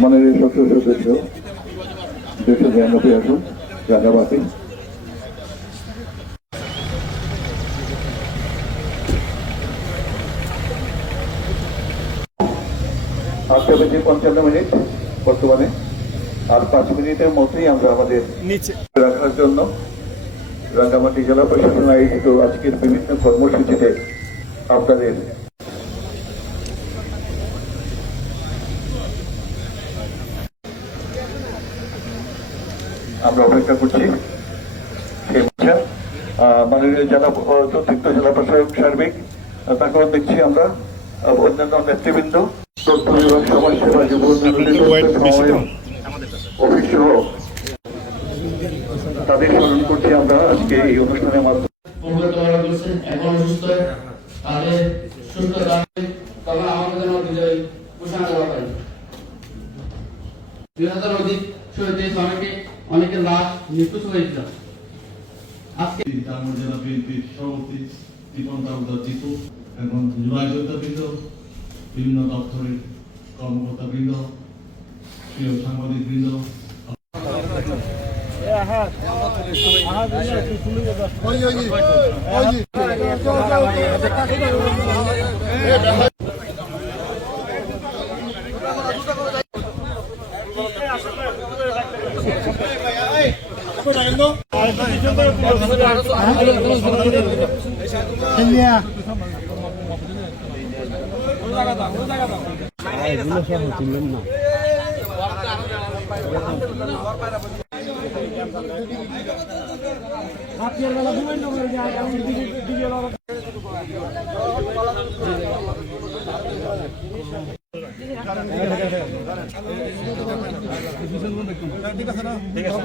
মনের সদস্য সদস্য 292 আসন রাঙ্গামাটি। আটটা বেজে 55 মিনিট বর্তমানে, আর 5 মিনিটের মধ্যেই আমরা আমাদের নিচে রাখার জন্য রাঙ্গামাটি জেলা প্রশাসন আয়োজিত আজকের বিভিন্ন কর্মসূচিতে আপনাদের আমরা অপেক্ষা করছি। মাননীয় জেলা অতিরিক্ত জেলা প্রশাসক সার্বিক, তারপর দেখছি আমরা অন্যান্য নেতৃবৃন্দ, তথ্য বিভাগ, সমাজসেবা, যুব অফিস সহ তাদের স্মরণ করছি আমরা আজকে এই অনুষ্ঠানের মাধ্যমে। অনেকের লাশ নিখোঁজ হয়েছিল। আজকে জেলা বিএনপির সভাপতি দীপন তালুকদার দীপু এবং জুলাই যোদ্ধাবৃন্দ, বিভিন্ন দপ্তরের কর্মকর্তাবৃন্দ, প্রিয় সাংবাদিকবৃন্দ, ঠিক আছে।